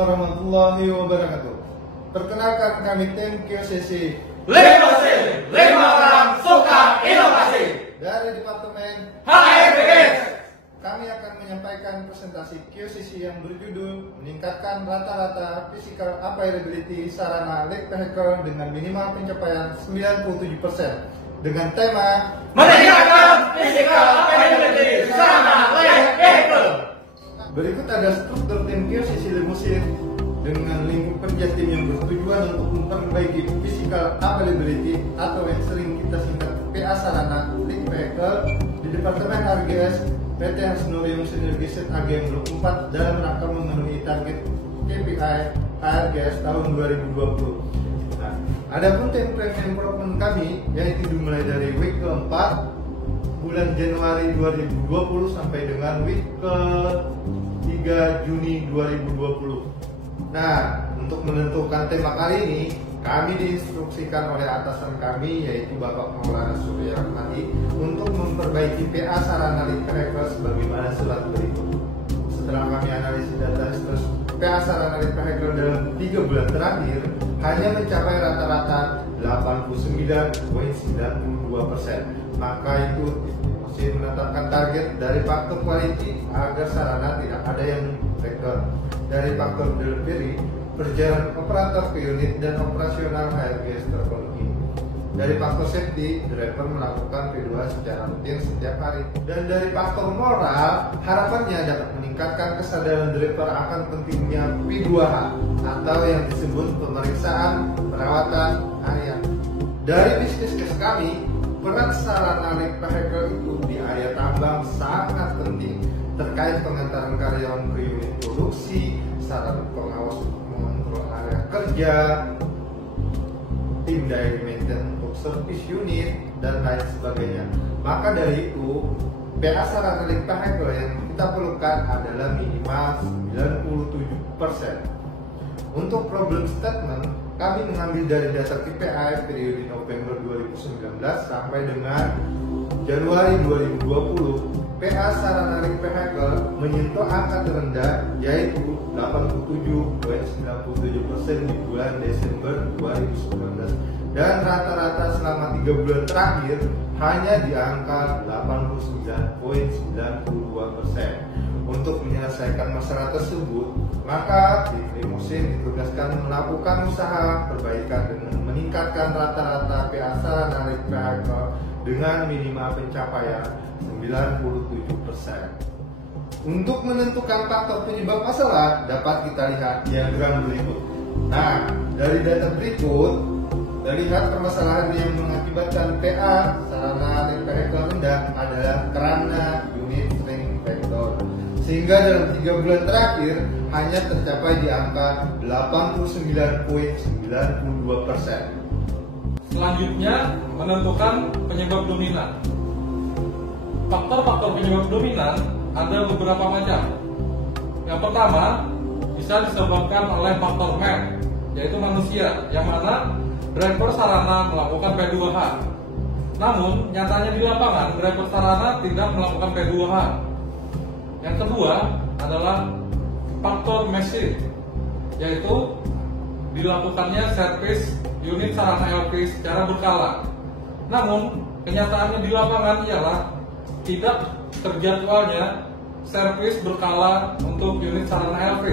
warahmatullahi wabarakatuh. Perkenalkan kami tim QCC 5 orang suka inovasi dari Departemen HRBS. Kami akan menyampaikan presentasi QCC yang berjudul meningkatkan rata-rata physical availability sarana light vehicle dengan minimal pencapaian 97% dengan tema Meningkatkan physical availability sarana light vehicle. Berikut ada struktur tim QCC Limusin dengan lingkup kerja tim yang bertujuan untuk memperbaiki physical availability atau yang sering kita singkat PA sarana light vehicle di Departemen HRGS PT Hasnurium Synergies AG yang 24 dalam rangka memenuhi target KPI HRGS tahun 2020. Nah, adapun template improvement kami yaitu dimulai dari week keempat bulan Januari 2020 sampai dengan week ke 3 Juni 2020. Nah, untuk menentukan tema kali ini, kami diinstruksikan oleh atasan kami yaitu Bapak Maulana Surya Rahmadi untuk memperbaiki PA sarana light vehicle sebagaimana surat berikut. Setelah kami analisis data status PA sarana light vehicle dalam 3 bulan terakhir hanya mencapai rata-rata 89,92%. Maka itu masih menetapkan target dari faktor quality agar sarana tidak ada yang breakdown. Dari faktor delivery, perjalanan operator ke unit dan operasional HRGS terpenuhi. Dari faktor safety, driver melakukan P2 secara rutin setiap hari. Dan dari faktor moral, harapannya dapat meningkatkan kesadaran driver akan pentingnya P2H atau yang disebut pemeriksaan perawatan area. Dari bisnis case kami, peran sarana light vehicle itu di area tambang sangat penting terkait pengantaran karyawan ke unit produksi, sarana pengawas untuk mengontrol area kerja, tim daily maintenance untuk service unit dan lain sebagainya. Maka dari itu, PA sarana light vehicle yang kita perlukan adalah minimal 97%. Untuk problem statement, kami mengambil dari data KPI periode November 2019 sampai dengan Januari 2020. PA sarana light vehicle menyentuh angka terendah yaitu 87,97% di bulan Desember 2019 dan rata-rata selama 3 bulan terakhir hanya di angka 89,92%. Untuk menyelesaikan masalah tersebut, maka tim Limusin ditugaskan melakukan usaha perbaikan dengan meningkatkan rata-rata PA sarana light vehicle dengan minimal pencapaian 97%. Untuk menentukan faktor penyebab masalah dapat kita lihat diagram berikut. Nah, dari data berikut terlihat permasalahan yang mengakibatkan PA sarana light vehicle rendah adalah karena unit sering breakdown, sehingga dalam 3 bulan terakhir hanya tercapai di angka 89,92%. Selanjutnya, menentukan penyebab dominan. Faktor-faktor penyebab dominan ada beberapa macam. Yang pertama, bisa disebabkan oleh faktor man, yaitu manusia, yang mana driver sarana melakukan P2H. Namun, nyatanya di lapangan, driver sarana tidak melakukan P2H. Yang kedua adalah faktor mesin, yaitu dilakukannya servis unit sarana LV secara berkala. Namun, kenyataannya di lapangan ialah tidak terjadwalnya servis berkala untuk unit sarana LV.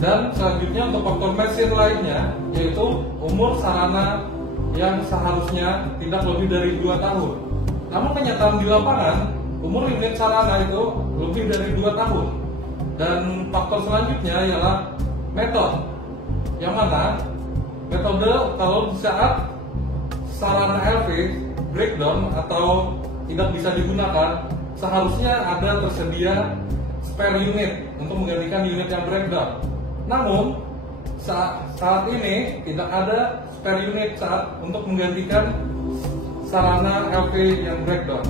Dan selanjutnya untuk faktor mesin lainnya, yaitu umur sarana yang seharusnya tidak lebih dari 2 tahun. Namun kenyataan di lapangan, umur unit sarana itu lebih dari 2 tahun. Dan faktor selanjutnya ialah metode, yang mana metode kalau di saat sarana LV breakdown atau tidak bisa digunakan, seharusnya ada tersedia spare unit untuk menggantikan unit yang breakdown. Namun saat ini tidak ada spare unit untuk menggantikan sarana LV yang breakdown.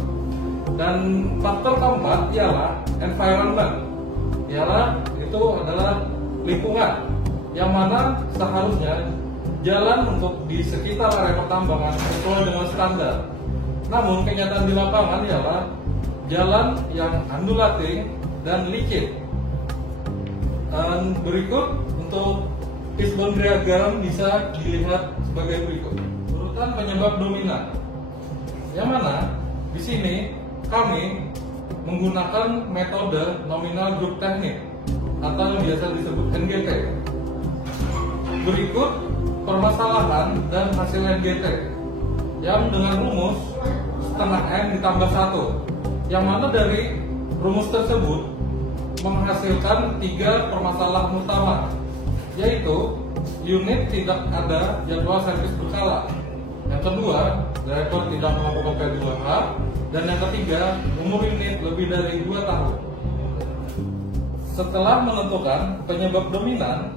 Dan faktor keempat ialah environment, ialah itu adalah lingkungan, yang mana seharusnya jalan untuk di sekitar area pertambangan sesuai dengan standar. Namun kenyataan di lapangan ialah jalan yang undulating dan licin. Dan berikut untuk fishbone diagram bisa dilihat sebagai berikut. Urutan penyebab dominan. Yang mana di sini kami menggunakan metode nominal group teknik atau yang biasa disebut NGT. Berikut permasalahan dan hasil NGT yang dengan rumus setengah N ditambah 1, yang mana dari rumus tersebut menghasilkan 3 permasalahan utama, yaitu unit tidak ada jadwal servis berkala, yang kedua driver tidak melakukan P2H, dan yang ketiga umur unit lebih dari 2 tahun. Setelah menentukan penyebab dominan,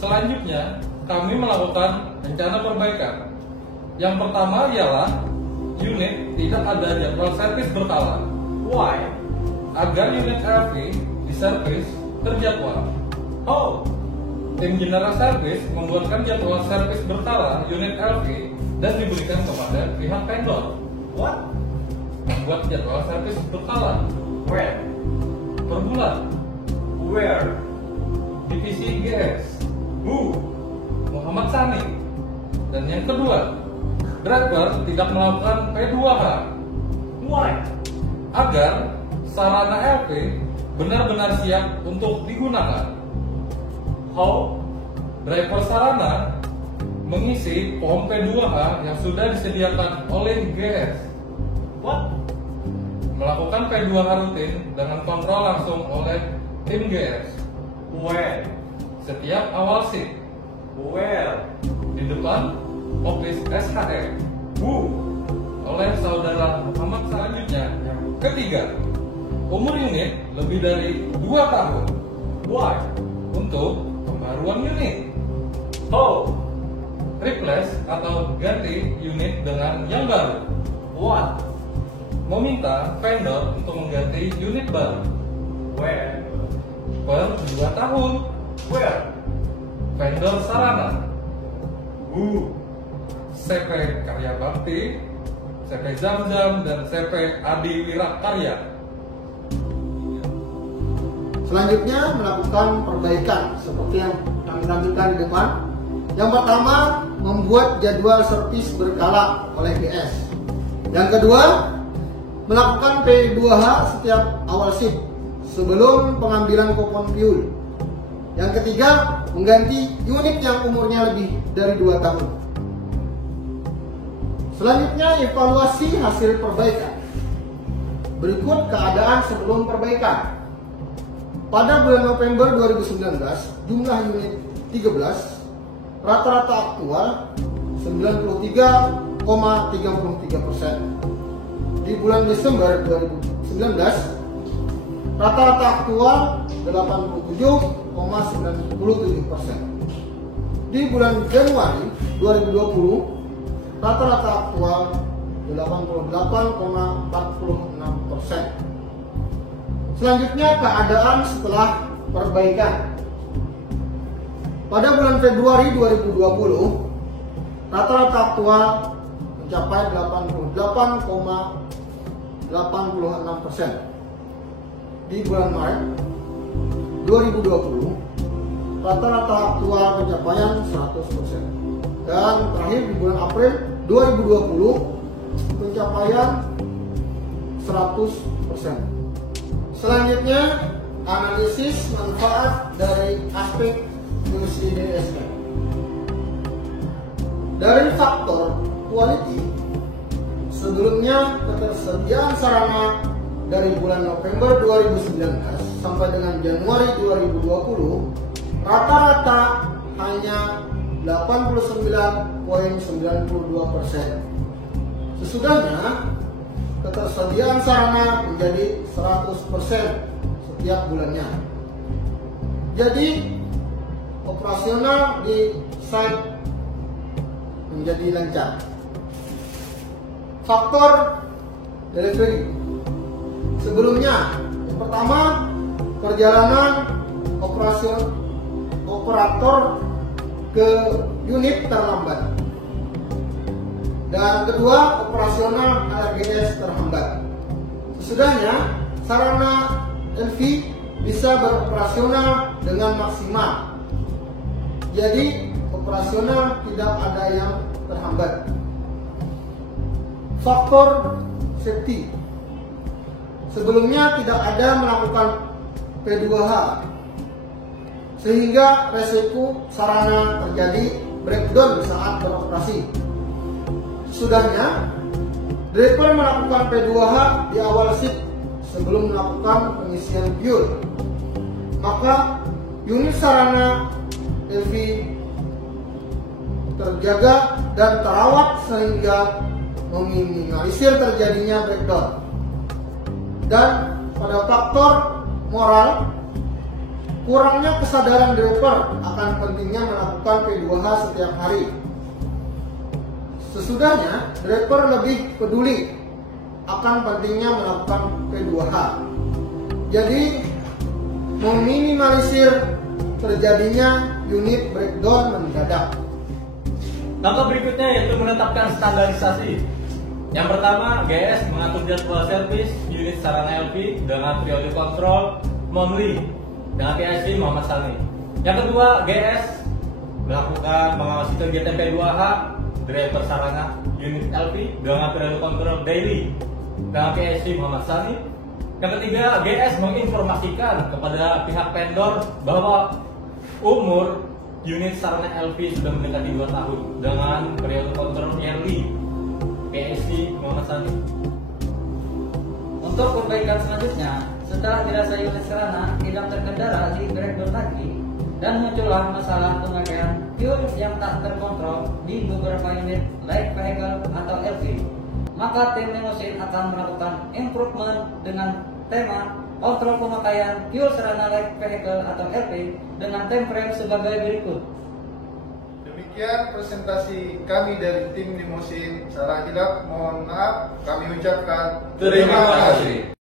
selanjutnya kami melakukan rencana perbaikan. Yang pertama ialah unit tidak ada jadwal servis berkala. Why? Agar unit LV diservis terjadwal. How? Tim General Service membuatkan jadwal servis berkala unit LV dan diberikan kepada pihak vendor. What? Membuat jadwal servis berkala When? per bulan. Where? Divisi GS Who? Muhammad Sani. Dan yang kedua, driver tidak melakukan P2H Why? agar sarana LV benar-benar siap untuk digunakan. How? Driver sarana mengisi form P2H yang sudah disediakan oleh GS. What? Melakukan P2H rutin dengan kontrol langsung oleh tim GS When? setiap awal shift Where? di depan office SHE Who? oleh saudara Muhammad. Selanjutnya, yang ketiga, umur unit lebih dari 2 tahun Why? untuk pembaruan unit, How? replace atau ganti unit dengan yang baru, What? meminta vendor untuk mengganti unit baru Where? per 2 tahun, Where? vendor sarana, Who? CP Karya Bakti, CP Zam-Zam, dan CP Adi Wirakarya. Selanjutnya melakukan perbaikan seperti yang kami tampilkan di depan. Yang pertama, membuat jadwal servis berkala oleh GS. Yang kedua, melakukan P2H setiap awal shift sebelum pengambilan kupon fuel. Yang ketiga, mengganti unit yang umurnya lebih dari 2 tahun. Selanjutnya, evaluasi hasil perbaikan. Berikut keadaan sebelum perbaikan. Pada bulan November 2019, jumlah unit 13, rata-rata aktual 93,33%. Di bulan Desember 2019, rata-rata aktual 87,97%. Di bulan Januari 2020, rata-rata aktual 88,46%. Selanjutnya keadaan setelah perbaikan. Pada bulan Februari 2020, rata-rata aktual mencapai 88,86%. Di bulan Maret 2020, rata-rata aktual pencapaian 100%. Dan terakhir di bulan April 2020, pencapaian 100%. Selanjutnya, analisis manfaat dari aspek UCDSK. Dari faktor quality, sebelumnya ketersediaan sarana dari bulan November 2019 sampai dengan Januari 2020 rata-rata hanya 89,92%. Sesudahnya, ketersediaan sarana menjadi 100% setiap bulannya. Jadi operasional di site menjadi lancar. Faktor delivery. Sebelumnya, yang pertama, perjalanan operator ke unit terlambat. Dan kedua, operasional RGS terhambat. Sesudahnya, sarana LV bisa beroperasional dengan maksimal. Jadi operasional tidak ada yang terhambat. Faktor safety. Sebelumnya tidak ada melakukan P2H, sehingga resiko sarana terjadi breakdown saat beroperasi. Sesudahnya, driver melakukan P2H di awal shift sebelum melakukan pengisian fuel, maka unit sarana LV terjaga dan terawat sehingga meminimalisir terjadinya breakdown. Dan pada faktor moral, kurangnya kesadaran driver akan pentingnya melakukan P2H setiap hari. Sesudahnya, driver lebih peduli akan pentingnya melakukan P2H. Jadi, meminimalisir terjadinya unit breakdown mendadak. Langkah berikutnya yaitu menetapkan standarisasi. Yang pertama, GS mengatur jadwal servis unit sarana LV dengan periode kontrol monthly dengan PIC Muhammad Sani. Yang kedua, GS melakukan mengawasi kegiatan P2H driver sarana unit LV dengan periode kontrol daily dengan PIC Muhammad Sani. Yang ketiga, GS menginformasikan kepada pihak vendor bahwa umur unit sarana LV sudah mendekati 2 tahun dengan periode kontrol yearly PIC Muhammad Sani. Untuk perbaikan selanjutnya, setelah dirasa unit sarana tidak terkendala di breakdown lagi dan muncullah masalah pemakaian fuel yang tak terkontrol di beberapa unit light vehicle atau LV, maka tim Limosin akan melakukan improvement dengan tema kontrol pemakaian fuel sarana light vehicle atau LV dengan time frame sebagai berikut. Demikian presentasi kami dari tim Limosin. Salah hilaf mohon maaf, kami ucapkan Terima kasih.